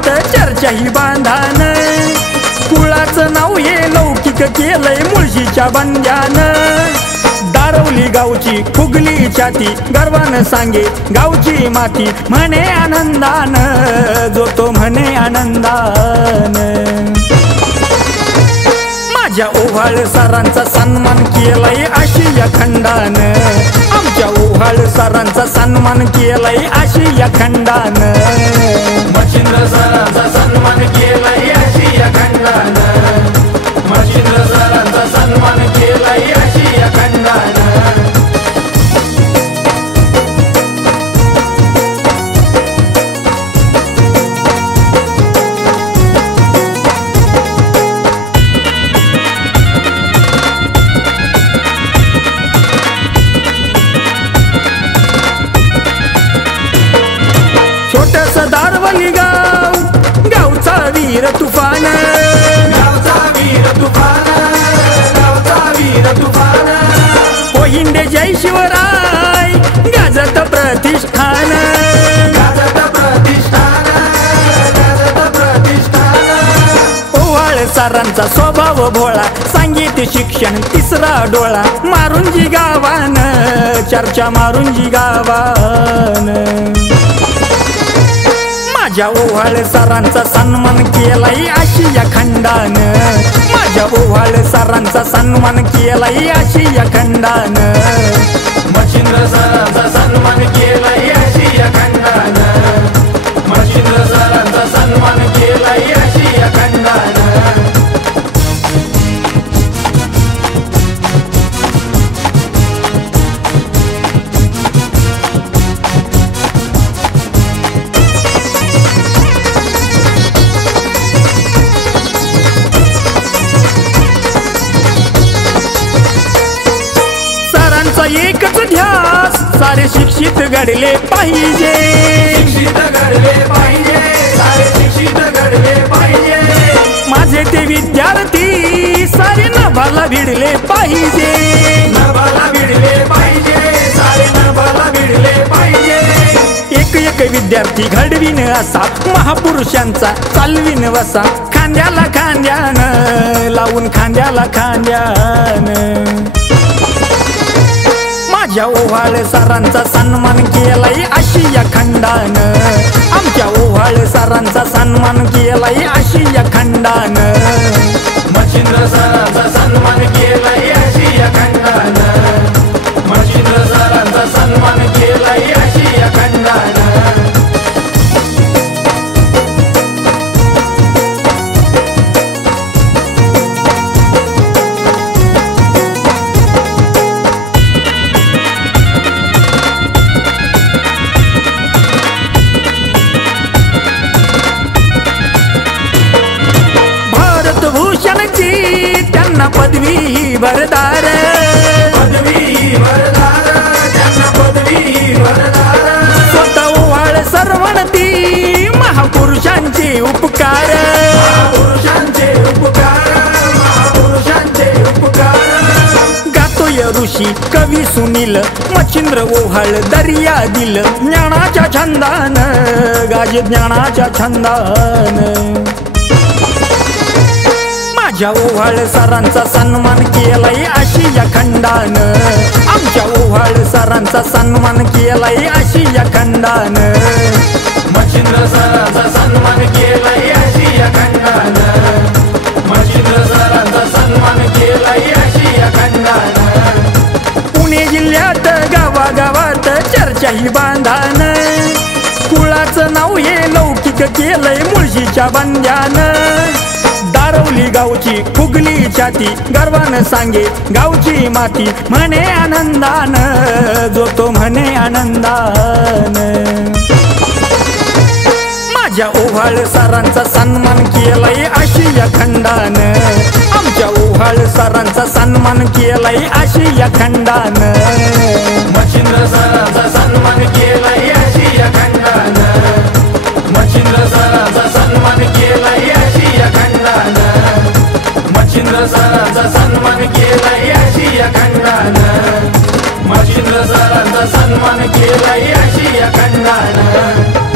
गावागावात चर्चा ही बांधान कुळाचं नाव हे लौकिक केलंय मुळशीच्या बंजानं दारवली गावची फुगली छाती गर्वानं सांगे गावची माती म्हणे आनंदान जो तो म्हणे आनंदान माझ्या ओव्हाळ सरांचा सन्मान केलाय आशिया खंडान आमच्या ओव्हाळ सरांचा सन्मान केलाय आशिया खंडान मच्छिंद्र सरांचा सन्मान केलाय आशिया खंडान मच्छिंद्र सरांचा सन्मान केलाय आशिया खंडान छोटस दारवली गाव गावचा वीर तुफान गावचा वीर तुफान गावचा वीर तुफान पोहिंडे जय शिवराय गाजत प्रतिष्ठान गाजत प्रतिष्ठान गाजत प्रतिष्ठान ओवाळ सरांचा स्वभाव भोळा संगीत शिक्षण तिसरा डोळा मारुंजी गावान चर्चा मारुंजी गावान माझ्या ओव्हाळ सरांचा सन्मान केलाय आशिया खंडान माझ्या ओव्हाळ सरांचा सन्मान केलाय आशिया खंडान मच्छिंद्र सरांचा सन्मान केलाय आशिया खंडान मच्छिंद्र सरांचा सन्मान केलाय आशिया खंडान एकच ध्यास सारे शिक्षित घडले पाहिजे शिक्षित घडले पाहिजे सारे शिक्षित घडले पाहिजे माझे ते विद्यार्थी सारे नभाला भिडले पाहिजे नभाला भिडले पाहिजे सारे नभाला भिडले पाहिजे एक एक विद्यार्थी घडविन असा महापुरुषांचा चालविन वसा खांद्याला खांद्यानं लावून खांद्याला खांद्यानं माझ्या ओव्हाळ सरांचा सन्मान केलाय आशिया खंडान आमच्या ओव्हाळ सरांचा सन्मान केलाय आशिया खंडान मच्छिंद्र सरांचा सन्मान केलाय आशिया खंडान मच्छिंद्र सरांचा सन्मान केलाय आशिया खंडान त्यांना पदवी ही भरदार पदवी भरदार त्यांना पदवी भरदार स्वतः ओव्हाळ सरवणती महापुरुषांचे उपकार महापुरुषांचे उपकार महापुरुषांचे उपकार गातोय ऋषी कवी सुनील मच्छिंद्र ओव्हाळ दर्या दिल ज्ञानाच्या छंदान गाजे ज्ञानाच्या छंदान माझ्या ओव्हाळ सरांचा सन्मान केलाय आशिया खंडान आमच्या ओव्हाळ सरांचा सन्मान केलाय आशिया खंडान मच्छिंद्र सरांचा सन्मान केलाय आशिया खंडान मच्छिंद्र सरांचा सन्मान केलाय आशिया खंडान पुणे जिल्ह्यात गावागावात चर्चा ही बांधान कुळाचं नाव हे लौकिक केलंय मुळशीच्या बंजानं दारवली गावची फुगली छाती गर्वानं सांगे गावची माती म्हणे आनंदान जो तो म्हणे आनंदान माझ्या ओव्हाळ सरांचा सन्मान केलाय आशिया खंडान आमच्या ओव्हाळ सरांचा सन्मान केलाय आशिया खंडान मच्छिंद्र सरांचा सन्मान केलाय आशिया खंडान मच्छिंद्र सरांचा सन्मान केलाय आशिया खंडान मच्छिंद्र सरांचा सन्मान केलाय आशिया खंडान मच्छिंद्र सरांचा सन्मान केलाय आशिया खंडान